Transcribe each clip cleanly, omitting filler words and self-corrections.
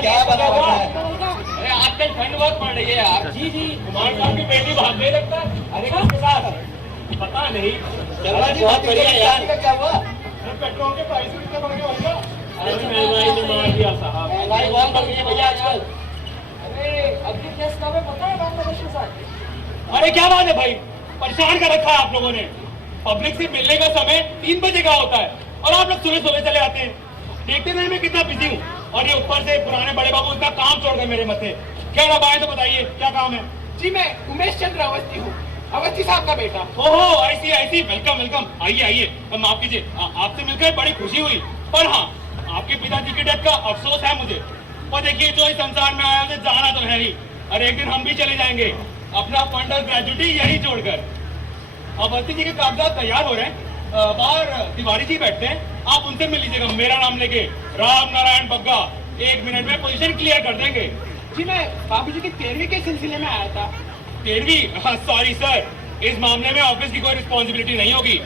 क्या बना हुआ है? अरे आजकल ठंड बहुत पड़ रही है यार। जी जी, कुमार साहब की बेटी भागने लगता है। अरे किसके साथ? पता नहीं। चलो जी, बहुत बढ़िया यार। क्या हुआ? पेट्रोल के प्राइस कितने बढ़ गए भैया? अरे महंगाई ने मार दिया साहब। महंगाई बहुत बढ़ गई है भैया आजकल। अरे अभी केस कब है पता है बांग्लादेश के साथ? अरे क्या बात है भाई, परेशान कर रखा है आप लोगों ने। पब्लिक से मिलने का समय 3 बजे का होता है और आप लोग सुबह सुबह चले आते हैं। देखते नहीं मैं कितना बिजी हूँ, और ये ऊपर से पुराने बड़े बाबू इतना काम छोड़ गए मेरे मथे। क्या रहा है तो बताइए क्या काम है? जी मैं उमेश चंद्र अवस्थी हूँ, अवस्थी साहब का बेटा। ओहो ऐसी ऐसी, वेलकम वेलकम, आइए आइए। माफ कीजिए, आपसे मिलकर बड़ी खुशी हुई, पर हाँ आपके पिताजी की डेथ का अफसोस है मुझे। और देखिए जो इस संसार में आया उसे जाना तो है ही, और एक दिन हम भी चले जाएंगे अपना अंडर ग्रेजुएटी यही छोड़कर। अवस्थी जी के कागजात तैयार हो रहे हैं, बाहर तिवारी जी बैठते हैं, आप उनसे मिल लीजिएगा मेरा नाम लेके, राम नारायण बग्गा। 1 मिनट में पोजीशन क्लियर कर देंगे। जी मैं बाबूजी की 13वीं के सिलसिले में आया था। 13वीं? सॉरी सर, इस मामले में ऑफिस की कोई रिस्पॉन्सिबिलिटी नहीं होगी,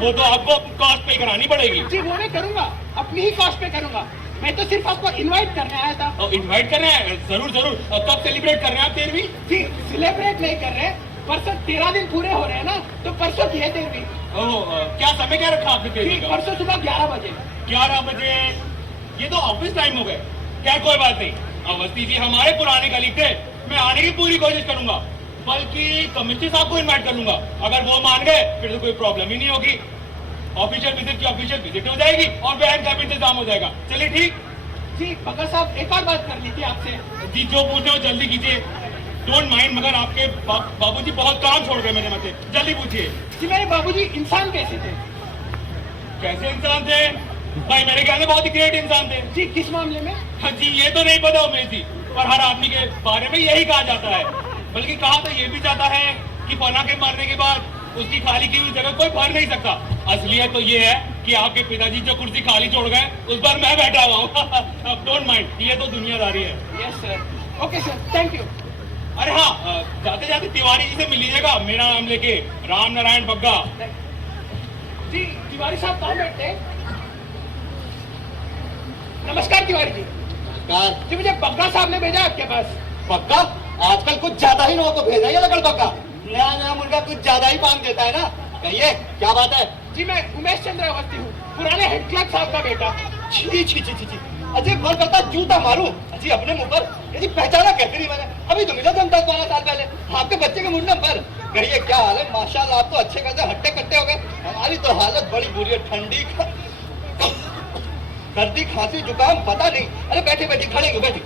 वो तो आपको कॉस्ट पे करानी पड़ेगी। जी वो मैं करूंगा, अपनी ही कॉस्ट पे करूंगा। मैं तो सिर्फ आपको इनवाइट करने आया था। और इनवाइट कर रहे हैं? जरूर जरूर। कब सेलिब्रेट कर रहे हैं आप 13वीं? जी सेलिब्रेट नहीं कर रहे, परसों 13 दिन पूरे हो रहे हैं ना, तो परसों की है 13वीं। क्या समय क्या रखा आपने 13वीं का? परसों सुबह 11 बजे। 11 बजे? ये तो ऑफिस टाइम हो गए। क्या कोई बात नहीं, अवस्थी जी हमारे पुराने कलीग थे, मैं आने की पूरी कोशिश करूंगा, बल्कि कमिश्नर साहब को इनवाइट कर लूंगा। अगर वो मान गए फिर तो कोई प्रॉब्लम ही नहीं होगी। ऑफिशियल विजिट की ऑफिशियल विजिट हो जाएगी और बैंक का भी इंतजाम हो जाएगा। चलिए ठीक। जी बकर साहब एक और बात कर ली थी आपसे। जी जो पूछे हो जल्दी कीजिए, डोंट माइंड, मगर आपके बाबूजी बहुत काम छोड़ गए मेरे मथे, जल्दी पूछिए। जी मेरे बाबूजी इंसान कैसे थे? कैसे इंसान थे? भाई मेरे ख्याल में बहुत ही ग्रेट इंसान थे। जी किस मामले में? हाँ जी ये तो नहीं पता उमेश जी, पर हर आदमी के बारे में यही कहा जाता है, बल्कि कहा तो ये भी जाता है कि फना के मरने के बाद उसकी खाली की हुई जगह कोई भर नहीं सकता। असलियत तो ये है कि आपके पिताजी जो कुर्सी खाली छोड़ गए उस पर मैं बैठा हुआ हूँ। डोंट माइंड, ये तो दुनियादारी है। Yes sir. Okay sir, thank you. अरे हाँ, जाते जाते तिवारी जी से मिल लीजिएगा मेरा नाम लेके, राम नारायण बग्गा। जी तिवारी साहब कहाँ बैठते हैं? नमस्कार तिवारी जी। नमस्कार। जी मुझे बग्गा साहब ने भेजा आपके पास। पक्का? आजकल कुछ ज्यादा ही लोगों को भेजा है लगल पक्का। नया नया मुर्गा कुछ ज्यादा ही पान देता है ना। कहिए क्या बात है? जी मैं उमेश चंद्र अवस्थी हूँ, पुराने हेड क्लर्क साहब का बेटा। छी छी छी छी छी, अजय मन करता जूता मारूं अजी अपने मुंह पर। यदि पहचाना कैसे नहीं मैंने? अभी तो मिला था 10-12 साल पहले आपके बच्चे के मुंडन पर। कहिए क्या हाल है? माशाल्लाह आप तो अच्छे खासे हट्टे कट्टे हो गए। हमारी तो हालत बड़ी बुरी है, ठंडी सर्दी खांसी जुकाम पता नहीं। अरे बैठे बैठे खड़े क्यों? बैठे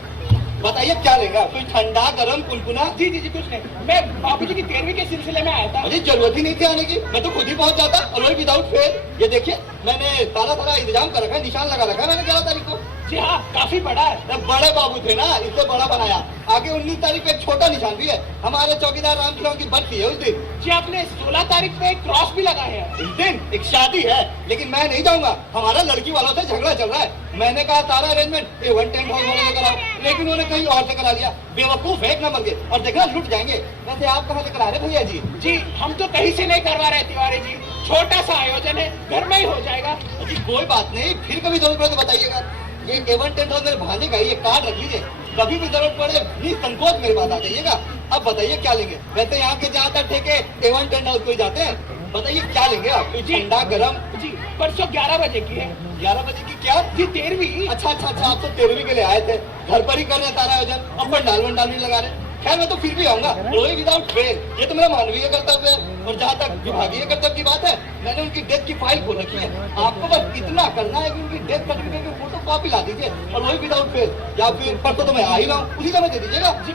बताइए क्या लेगा? कोई ठंडा गरम कुलकुना? जी जी जी कुछ नहीं, मैं बाबूजी की 13वीं के सिलसिले में आया था। अरे जरूरत ही नहीं थी आने की, मैं तो खुद ही पहुंच जाता, और वही विदाउट फेयर। ये देखिए मैंने सारा इंतजाम कर रखा है, निशान लगा रखा है मैंने 11 तारीख को। जी हाँ काफी बड़ा है। जब बड़े बाबू थे ना इससे बड़ा बनाया। आगे 19 तारीख पे एक छोटा निशान भी है, हमारे चौकीदार रामचंद्र की बर्थडे है उस दिन। जी आपने 16 तारीख पे एक क्रॉस भी लगाया है। इस दिन एक शादी है, लेकिन मैं नहीं जाऊंगा, हमारा लड़की वालों से झगड़ा चल रहा है। मैंने कहा सारा अरेंजमेंट वन टेंट हाउस वाले ने कराओ, लेकिन उन्होंने कहीं और से करा लिया। बेवकूफ एक नंबर के, और देखना लुट जाएंगे। वैसे आप कहाँ से करा रहे भैया जी? जी हम तो कहीं से नहीं करवा रहे तिवारी जी, छोटा सा आयोजन है, घर में ही हो जाएगा। जी कोई बात नहीं, फिर कभी जरूरत पड़े तो बताइएगा। ये एवन टेंट हाउस मेरे भाने का, ये कार्ड रख लीजिए, कभी भी जरूरत पड़े प्लीज संकोच मेरे पास आ जाइएगा। अब बताइए क्या लेंगे? वैसे यहाँ के ज्यादातर ठेके एवन टेंट हाउस को ही जाते हैं। बताइए क्या लेंगे आप? कोई ठंडा गरम? जी परसों 11 बजे की है। 11 बजे की क्या? जी 13वीं। अच्छा, आप तो 13वीं के लिए आए थे, घर पर ही कर रहे हैं सारा आयोजन, अब पंडाल भी लगा रहे हैं। खैर मैं तो फिर भी आऊंगा, रोई विदाउट फेयर, ये तो मेरा मानवीय कर्तव्य है। और जहाँ तक विभागीय कर्तव्य की बात है, मैंने उनकी डेथ की फाइल खोल रखी है। आपको बस इतना करना है कि उनकी डेथ सर्टिफिकेट की फोटो कॉपी ला दीजिए, और वही विदाउट फेयर, या फिर परसों तो मैं आ ही रहा हूँ, उसी समय दे दीजिएगा। जी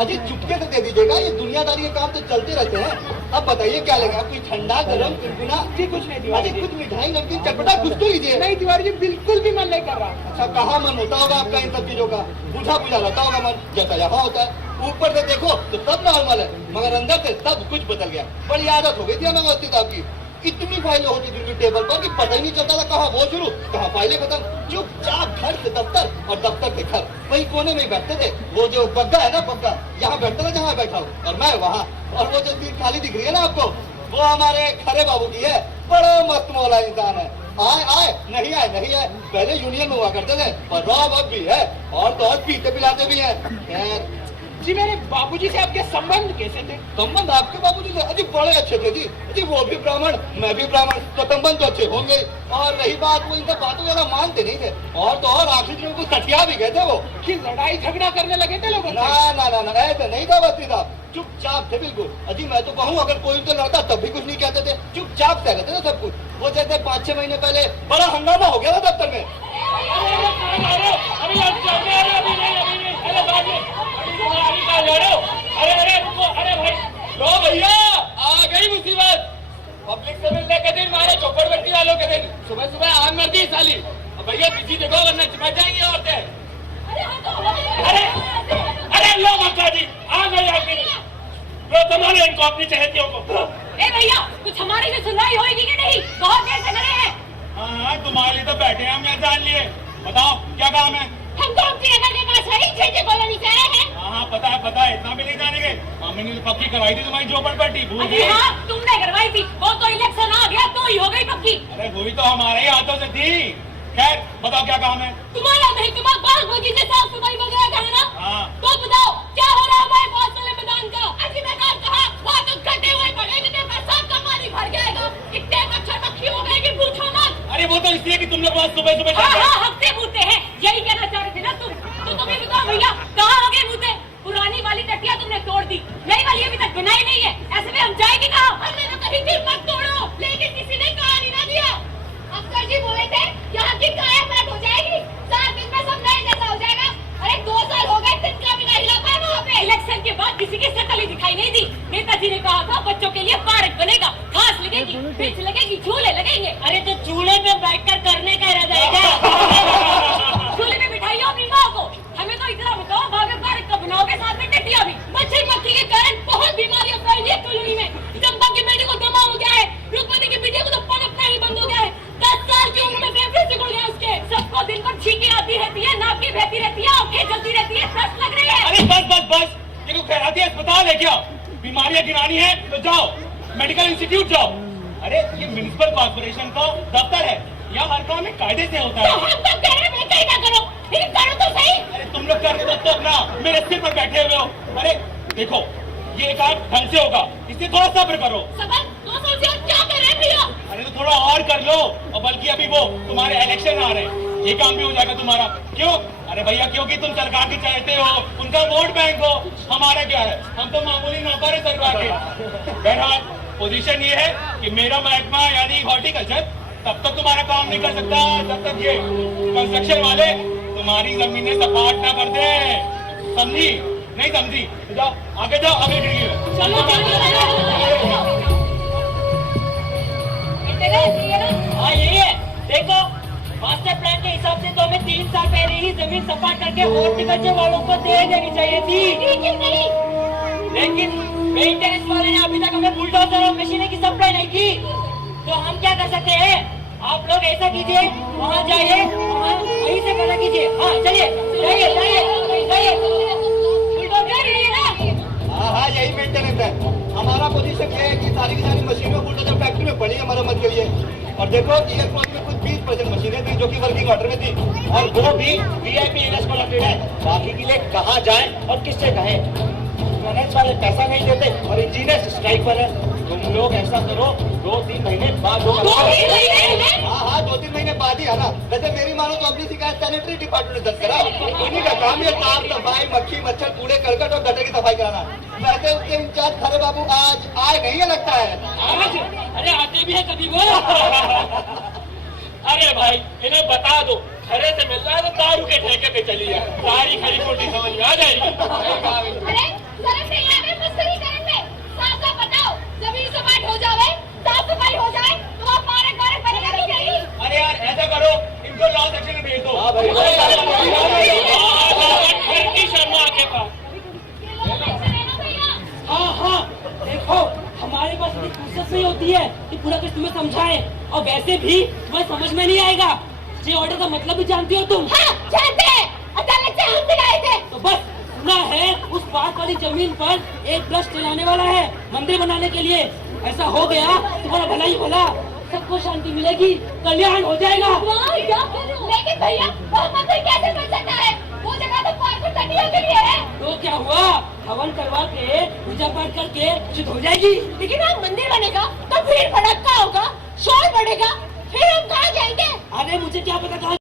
अजी चुपके से दे दीजिएगा, ये दुनियादारी के काम तो चलते रहते हैं। अब बताइए क्या लेंगे? कोई ठंडा गरम कुनकुना? जी कुछ नहीं तिवारी अजी जी। कुछ मिठाई नमकीन चटपटा कुछ तो लीजिए। नहीं तिवारी जी बिल्कुल भी मन नहीं कर रहा। अच्छा कहाँ मन होता होगा आपका इन सब चीजों का? बुझा रहता होगा मन, जैसा यहाँ होता है। ऊपर से देखो तो सब नॉर्मल है, मगर अंदर से सब कुछ बदल गया। बड़ी आदत हो गई थी हमें व्यवस्थित आपकी। इतनी फाइलें होती थी उनकी टेबल पर कि पता ही नहीं चलता था कहाँ वो शुरू कहाँ फाइलें खत्म। चुपचाप घर से दफ्तर और दफ्तर से घर, वही कोने में ही बैठते थे। वो जो बग्गा है ना बग्गा, यहाँ बैठता था जहाँ बैठा हूँ, और मैं वहाँ। और वो जो सीट खाली दिख रही है ना आपको, वो हमारे खरे बाबू की है। बड़ा मस्त मौला इंसान है, आए आए नहीं आए पहले यूनियन में हुआ करते थे और रॉब अब भी है और तो और पीते पिलाते भी हैं। खैर जी मेरे बाबूजी से आपके संबंध कैसे थे? संबंध आपके बाबूजी से अजी बड़े अच्छे थे जी। जी वो भी ब्राह्मण मैं भी ब्राह्मण तो संबंध तो अच्छे होंगे। और रही बात वो इनका बातों ज्यादा मानते नहीं थे और तो और आखिरी दिन को सठिया भी गए थे वो कि लड़ाई झगड़ा करने लगे थे लोग? ना ना ना ना ऐसे नहीं था बस्ती साहब, चुपचाप थे बिल्कुल। अजी मैं तो कहूँ अगर कोई तो लड़ता तब भी कुछ नहीं कहते थे, चुपचाप कह लेते थे सब कुछ। वो जैसे 5-6 महीने पहले बड़ा हंगामा हो गया था दफ्तर में। अरे भाई लो भैया आ गई मुसीबत। पब्लिक से मिलने के दिन मारे झोपड़पट्टी वालों के दिन सुबह सुबह आग मरती साली। अब भैया पीछे देखो वरना चिपक जाएंगी औरतें। अरे लो मक्का जी आ गई आपकी लो संभालो इनको अपनी चहेतियों को। ए भैया कुछ हमारी भी सुनवाई होगी कि नहीं? बहुत देर से खड़े हैं। हाँ तुम्हारे लिए तो बैठे हैं हम यहाँ जान लिए। बताओ क्या काम है? हम तो अपने घर के पास है जेजे कॉलोनी से आए हैं। हाँ पता है इतना भी नहीं जानेंगे। मैंने तो पक्की करवाई थी तुम्हारी झोपड़पट्टी भूल अरे गई? हाँ तुमने करवाई थी, वो तो इलेक्शन आ गया तो ही हो गई पक्की। अरे वही तो हमारे ही हाथों से थी। खैर बताओ क्या काम है? तुम्हारा महकमा बाग बगीचे साफ सफाई वगैरह का है ना? हाँ। तो बताओ क्या हो रहा है हमारे पास वाले मैदान का? अधिकार कहा वहाँ तो गड्ढे हुए पड़े जितने बरसात का पानी भर जाएगा, इतने मच्छर मक्खी हो गए कि पूछो मत। अरे वो तो इसलिए कि तुम लोग बहुत सुबह सुबह हाँ हफ्ते बूते हैं, यही कहना चाह रहे थे ना तुम। तो तुम्हें बताओ भैया कहाँ हो गए बूते? पुरानी वाली टटिया तुमने तोड़ दी, नई वाली अभी तक बनाई नहीं है, ऐसे में हम जाएंगे कहाँ? हमने तो कहीं थी मत तोड़ो, लेकिन किसी ने कहा नहीं ना दिया। अफसर जी बोले थे यहाँ की काया पलट हो जाएगी, 7 दिन में सब नए जैसा हो जाएगा। अरे 2 साल हो गए, तिनका भी नहीं हिला पाया वहाँ पे। इलेक्शन के बाद किसी की शकल ही दिखाई नहीं दी। नेताजी ने कहा था बच्चों के लिए पार्क बनेगा, घास लगेगी, बेंच लगेगी, झूले लगेंगे। अरे तो झूले पे बैठकर करने का रह जाएगा। झूले में बिठाइए अपनी माँ को। हमें तो इतना बताओ भागे पार्क कब बनाओगे, साथ में टटिया भी? मच्छर मक्खी के कारण बहुत बीमारियां फैल रही है कॉलोनी में। चंपा की बेटी को दमा हो गया है, रुक्मणी की बेटी को तो पनपना ही बंद हो गया है, 10 साल की उम्र में फेफड़े सिकुड़ गया उसके। सबको दिन भर छींकें आती रहती है, नाक की बहती रहती है, आंखें जलती रहती है, दस्त लग रही है। अरे बस ये कोई खैराती अस्पताल है क्या? बीमारियां गिनानी है तो जाओ मेडिकल इंस्टीट्यूट जाओ। अरे ये म्युनिसिपल कॉर्पोरेशन का दफ्तर है, यहाँ हर काम में कायदे से होता तो है। हम तो कह रहे हैं वैसे ही ना करो, लेकिन करो तो सही। अरे तुम लोग कर रहे हो तो ना मेरे सिर पर बैठे हुए हो। अरे देखो ये काम ढंग से होगा, इससे थोड़ा सब्र करो। सबर 2 साल से और क्या कर रहे हैं भैया? अरे तो थोड़ा और कर लो। और बल्कि अभी वो तुम्हारे इलेक्शन आ रहे हैं, ये काम भी हो जाएगा तुम्हारा। क्यों? अरे भैया क्योंकि तुम सरकार के चाहते हो, उनका वोट बैंक हो। हमारा क्या है, हम तो मामूली नौकर है सरकार के। बहरहाल पोजीशन ये है कि मेरा महकमा यानी हॉर्टिकल्चर तब तक तुम्हारा काम नहीं कर सकता जब तक ये कंस्ट्रक्शन वाले तुम्हारी जमीनें सपाट ना कर दे। समझी? नहीं समझी? जाओ आगे जाओ, आगे गिरिए। चलो हाँ यही है। देखो मास्टर प्लान के हिसाब से तो हमें 3 साल पहले ही जमीन सपाट करके हॉर्टिकल्चर वालों को दे देनी चाहिए थी, लेकिन मेंटेनेंस वाले ने अभी तक हमें बुलडोजर और मशीनें की सप्लाई नहीं की। तो हम क्या कर सकते हैं? आप लोग ऐसा कीजिए, वहाँ जाइए, वहाँ वहीं से पता कीजिए। हाँ चलिए जाइए बुलडोजर ही है ना? हाँ यही मेंटेनेंस है। हमारा पोजीशन ये है कि सारी की सारी मशीनें बुलडोजर फैक्ट्री में पड़ी है मरम्मत के लिए। और देखो इलेक्ट्रॉनिक में कुछ 20% मशीनें थी जो कि वर्किंग ऑर्डर में थी, और वो भी VIP एरियाज को लपेटा है। बाकी के लिए कहाँ जाए और किससे कहे? फाइनेंस वाले पैसा नहीं देते और इंजीनियर स्ट्राइक पर है। तुम लोग ऐसा करो 2-3 महीने बाद हाँ 2-3 महीने बाद ही आना। वैसे मेरी मानो तो अपनी शिकायत सैनिटरी डिपार्टमेंट में दर्ज करा। उन्हीं का काम है साफ सफाई, मक्खी मच्छर कूड़े करकट और गटर की सफाई कराना। वैसे उसके इंचार्ज खरे बाबू आज आए नहीं है लगता है। आज? अरे आते भी है कभी वो। अरे भाई इन्हें बता दो, खरे से मिल रहा है तो दारू के ठेके पे चली है, सारी खरी खोटी समझ में आ जाएगी। अरे शर्म नहीं आवे मस्ती करने। साफ बताओ, जमीन सपाट हो जावे, साफ सफाई हो जाए तो आप पार्क बनेगा नहीं चाहिए। अरे यार ऐसा करो, इनको लॉ सेक्शन में भेज दो। हाँ भाई। शर्मा के पास। हाँ देखो हमारे पास इतनी फुर्सत नहीं होती है कि पूरा कुछ तुम्हें समझाएं, और वैसे भी तुम्हें समझ में नहीं आएगा। ये ऑर्डर का मतलब भी जानती हो तुम? हाँ जानते हैं, अदालत से हम दिलाए थे। तो बस सुना है उस पास वाली जमीन पर एक ट्रस्ट चलाने वाला है मंदिर बनाने के लिए। ऐसा हो गया तुम्हारा भला ही भला, सबको शांति मिलेगी, कल्याण हो जाएगा। वाह, क्या कर रहे हो? लेकिन भैया वो मंदिर कैसे बन सकता है? वो जगह तो पार्क तटियों के लिए है। तो क्या हुआ, हवन करवा के पूजा पाठ करके शुद्ध हो जाएगी। लेकिन वहाँ मंदिर बनेगा तो भीड़ भड़का होगा, शोर बढ़ेगा, फिर हम कहाँ जाएंगे? अरे मुझे क्या पता कहाँ